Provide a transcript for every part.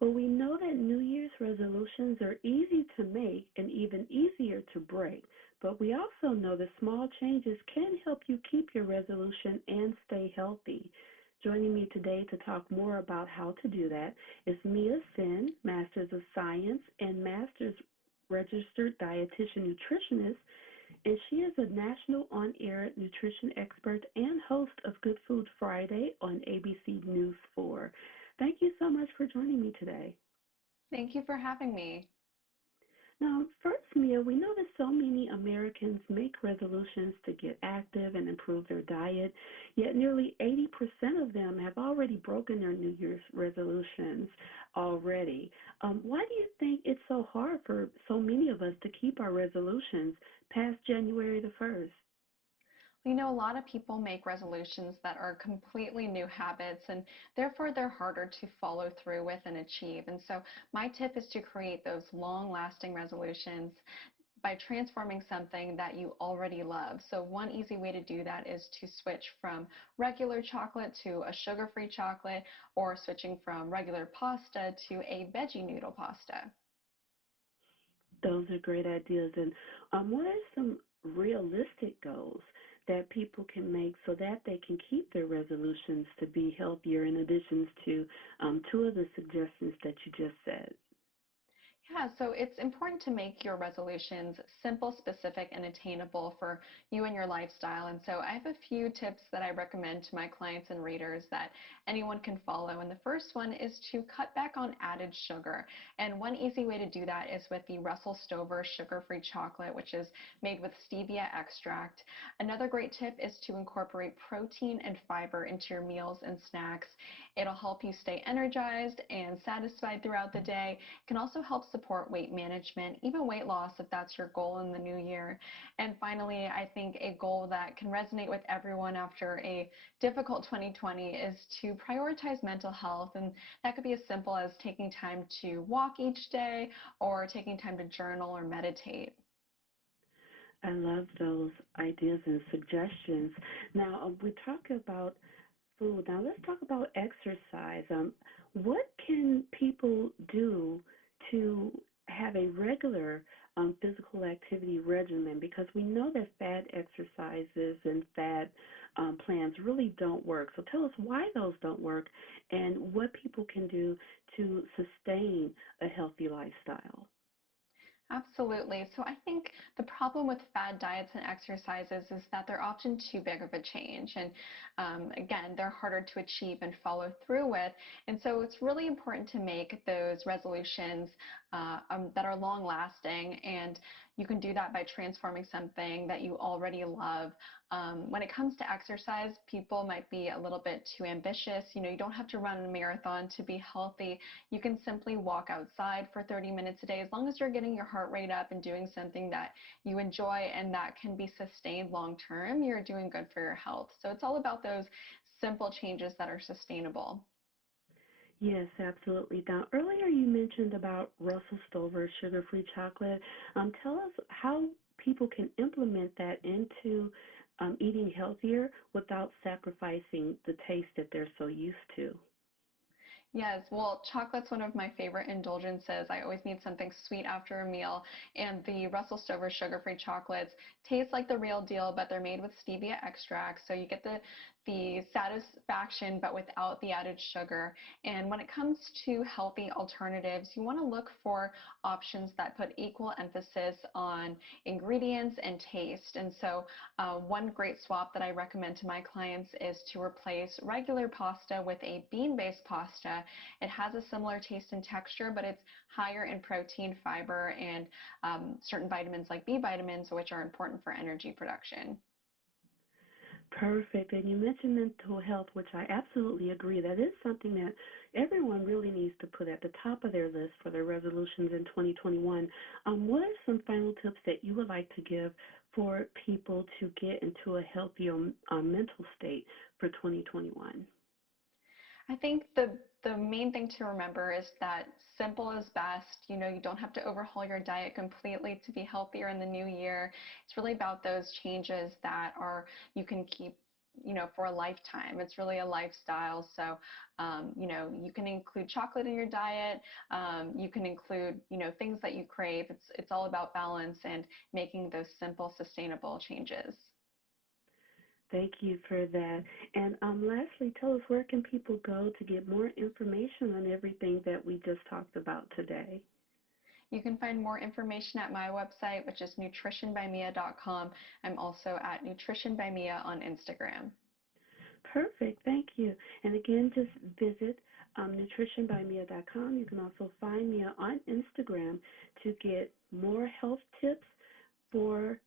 Well, we know that New Year's resolutions are easy to make and even easier to break, but we also know that small changes can help you keep your resolution and stay healthy. Joining me today to talk more about how to do that is Mia Sin, Master's of Science and Master's Registered Dietitian Nutritionist, and she is a national on-air nutrition expert and host of Good Food Friday on ABC News 4. Thank you so much for joining me today. Thank you for having me. Now, first, Mia, we know that so many Americans make resolutions to get active and improve their diet, yet nearly 80% of them have already broken their New Year's resolutions already. Why do you think it's so hard for so many of us to keep our resolutions past January the 1st? A lot of people make resolutions that are completely new habits, and therefore they're harder to follow through with and achieve. And so my tip is to create those long-lasting resolutions by transforming something that you already love. So one easy way to do that is to switch from regular chocolate to a sugar-free chocolate, or switching from regular pasta to a veggie noodle pasta. Those are great ideas. And what are some realistic goals that people can make so that they can keep their resolutions to be healthier in addition to two of the suggestions that you just said? Yeah, so it's important to make your resolutions simple, specific, and attainable for you and your lifestyle. And so I have a few tips that I recommend to my clients and readers that anyone can follow. And the first one is to cut back on added sugar. And one easy way to do that is with the Russell Stover sugar-free chocolate, which is made with stevia extract. Another great tip is to incorporate protein and fiber into your meals and snacks. It'll help you stay energized and satisfied throughout the day. It can also help support weight management, even weight loss if that's your goal in the new year. And finally, I think a goal that can resonate with everyone after a difficult 2020 is to prioritize mental health. And that could be as simple as taking time to walk each day or taking time to journal or meditate. I love those ideas and suggestions. Now, we talk about food. Now, let's talk about exercise. What can people do to have a regular physical activity regimen? Because we know that fad exercises and fad plans really don't work. So tell us why those don't work and what people can do to sustain a healthy lifestyle. Absolutely. So I think the problem with fad diets and exercises is that they're often too big of a change. And again, they're harder to achieve and follow through with. And so it's really important to make those resolutions that are long lasting. And you can do that by transforming something that you already love. When it comes to exercise, people might be a little bit too ambitious. You don't have to run a marathon to be healthy. You can simply walk outside for 30 minutes a day. As long as you're getting your heart rate up and doing something that you enjoy and that can be sustained long term, you're doing good for your health. So it's all about those simple changes that are sustainable. Yes, absolutely. Now, earlier you mentioned about Russell Stover sugar-free chocolate. Tell us how people can implement that into eating healthier without sacrificing the taste that they're so used to. Yes, well, chocolate's one of my favorite indulgences. I always need something sweet after a meal, and the Russell Stover sugar-free chocolates taste like the real deal, but they're made with stevia extract, so you get the satisfaction but without the added sugar. And when it comes to healthy alternatives, you want to look for options that put equal emphasis on ingredients and taste. And so one great swap that I recommend to my clients is to replace regular pasta with a bean-based pasta. It has a similar taste and texture, but it's higher in protein, fiber, and certain vitamins like B vitamins, which are important for energy production. Perfect. And you mentioned mental health, which I absolutely agree. That is something that everyone really needs to put at the top of their list for their resolutions in 2021. What are some final tips that you would like to give for people to get into a healthier mental state for 2021? I think the main thing to remember is that simple is best. You don't have to overhaul your diet completely to be healthier in the new year. It's really about those changes that you can keep for a lifetime. It's really a lifestyle. So, you can include chocolate in your diet. You can include, things that you crave. It's all about balance and making those simple, sustainable changes. Thank you for that. And lastly, tell us, where can people go to get more information on everything that we just talked about today? You can find more information at my website, which is nutritionbymia.com. I'm also at nutritionbymia on Instagram. Perfect. Thank you. And again, just visit nutritionbymia.com. You can also find Mia on Instagram to get more health tips for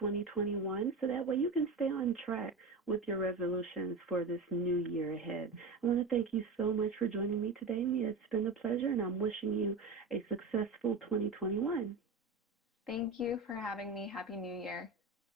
2021, so that way you can stay on track with your resolutions for this new year ahead. I want to thank you so much for joining me today, Mia. It's been a pleasure, and I'm wishing you a successful 2021. Thank you for having me. Happy New Year.